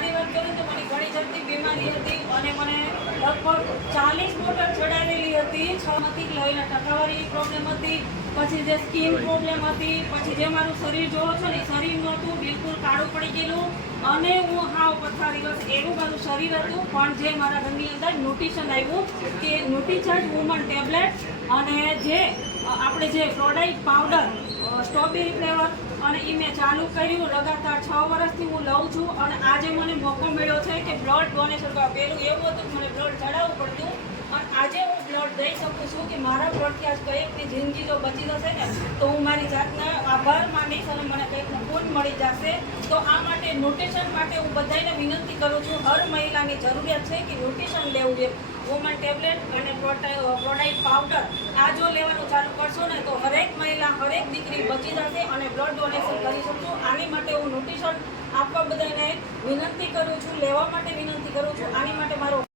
મારી વાત કરું તો મને ઘણી જાતની બીમારી હતી અને મને લગભગ 40 બોટલ ચડાવેલી હતી. 6માંથી લઈને ટકાવારી પ્રોબ્લેમ હતી, પછી જે સ્કિન પ્રોબ્લેમ હતી, પછી જે મારું શરીર જોવો છો ને શરીર નહોતું, બિલકુલ કાળું પડી ગયેલું અને હું હાવ પથારી બસ એવું મારું શરીર હતું. પણ જે મારા ઘરની અંદર ન્યુટ્રિશન આવ્યું કે ન્યુટ્રીચાર્જ વુમન ટેબ્લેટ અને જે આપણે જે ફ્લોરાઇડ પાવડર સ્ટ્રોબેરી ફ્લેવર અને એ મેં ચાલુ કર્યું. લગાતાર 6 વર્ષથી હું લઉં છું અને આજે મને મોકો મળ્યો છે કે બ્લડ ડોનેશન કરવા. પહેલું એવું હતું કે મને બ્લડ ચડાવવું પડતું અને આજે હું બ્લડ દઈ શકું છું કે મારા બ્લડથી આજ કંઈકની જિંદગી જો બચી જશે ને તો હું મારી જાતને આભાર માનીશ અને મને કંઈકનું પૂન મળી જશે. તો આ માટે ન્યુટ્રિશન માટે હું બધાને વિનંતી કરું છું, હર મહિલાની જરૂરિયાત છે કે ન્યુટ્રિશન લેવું જોઈએ. વુમન ટેબ્લેટ અને પ્રોડાઇડ પાવડર આ જો લેવાનું ચાલુ કરશો ને તો હરેક મહિલા, હરેક દીકરી બચી જશે અને બ્લડ ડોનેશન કરી શકશું. આની માટે હું ન્યુટ્રિશન આપવા બધાને વિનંતી કરું છું, લેવા માટે વિનંતી કરું છું. આની માટે મારો